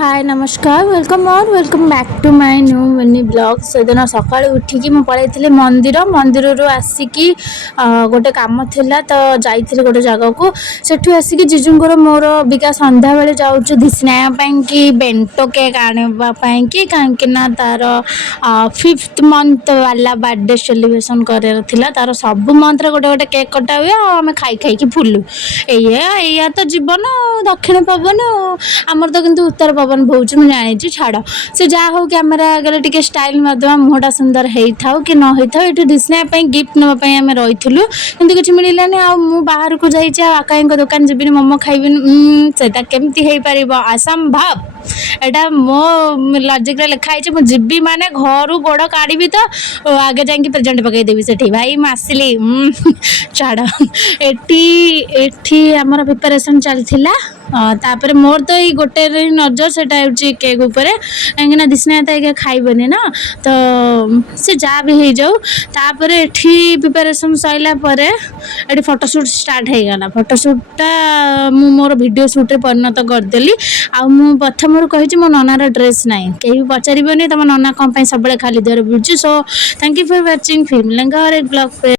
हाय नमस्कार वेलकम और welcome back to my new mini blog सेदिन सकाळु उठिकी मु पळैथिले मंदिर मंदिररू आसिकी गोटे काम थिला तो जाइथिले गोटे जगह को सेठु आसिकी जिजुंकर मोर बिका संध्या बेले जाउछु दिसनाया पई कि बेंटो केक आनिबा पई कि कांकि ना तार 5th मंथ वाला बर्थडे सेलिब्रेशन करे थिला तार सब मंथ रे गोटे गोटे केक कटा हुए आमे खाई खाई कि फुलु एया तो जीवन दक्षिण पवन आमर तो किंतु उत्तर पवन बोच मुझे जानी छाड़ से जहाँ हो कैमेरा आगे टे स्टाइल मारदे मुहटा सुंदर होता कि न होता ये दिशना गिफ्ट नापी आम रही कि किसी मिलानी बाहर को जाइए कहीं दुकान जीवन मोमो खाइबी से केमती हो पार असंभव एटा मो लॉजिक रे लिखाई मुझे जीवी माने घर गोड़ काढ़ी तो आगे जाकि प्रेजेंट पकईदेवी से भाई मुझे छाड़ एटी आमर प्रिपेरेसन चलता तापर मोर तो ये गोटे नजर से केक उपरे कहीं दिशना तो खाइबनी ना तो से जहाँ भी हो जाऊ तापर एठी प्रिपेरेसन सैला परे एठी फोटोशूट स्टार्ट हो गला फोटोशूटा मु मोर वीडियो शूट रे परिणत करदेली आ मु प्रथम कही मो ननार ड्रेस नाई कहीं पचारे तुम नना कौन सब खाली देर बुझी so thank you for watching film लेंगा और एक ब्लॉग पे।